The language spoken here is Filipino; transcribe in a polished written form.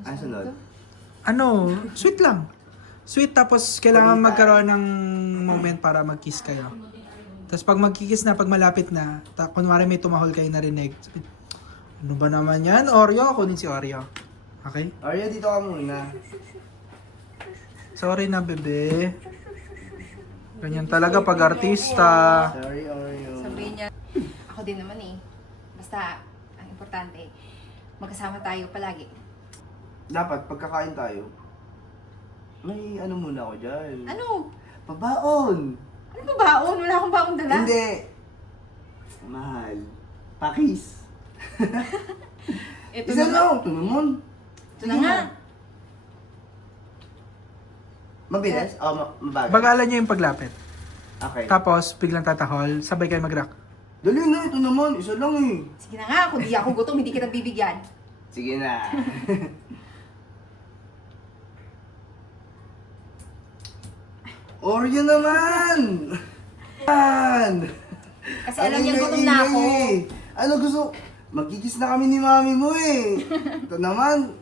Ano sunod? Ano, sweet lang. Sweet tapos kailangan Balita. magkaroon ng moment para mag-kiss kayo. Tapos pag magkikiss na, pag malapit na, kunwari may tumahol kayo narinig. Sabi, ano ba naman yan? Oreo? Kunin si Oreo. Okay? Arya, dito ka muna. Sorry na, bebe. Ganyan talaga pag artista. Sorry, Oreo. Sabihin niya, ako din naman eh. Basta, ang importante, magkasama tayo palagi. Dapat, pagkakain tayo, may ano muna ako dyan. Ano? Pabaon! Ano ba baon? Wala akong baon dala. Hindi! Mahal. Pakis. Ito Isa naman. lang, ito naman. Ito na nga. Mabilis? O, mabagal. Bagalan niyo yung paglapit. Okay. Tapos, biglang tatahol, sabay kayo mag-rock. Dali na, ito naman. Isa lang eh. Sige na nga, kung di ako gutom, hindi kita bibigyan. Sige na. Oreo naman! Yan! Kasi alam niya Ang gutom na ako. ingay eh. Ano gusto? Magkikis na kami ni mami mo eh. Ito naman,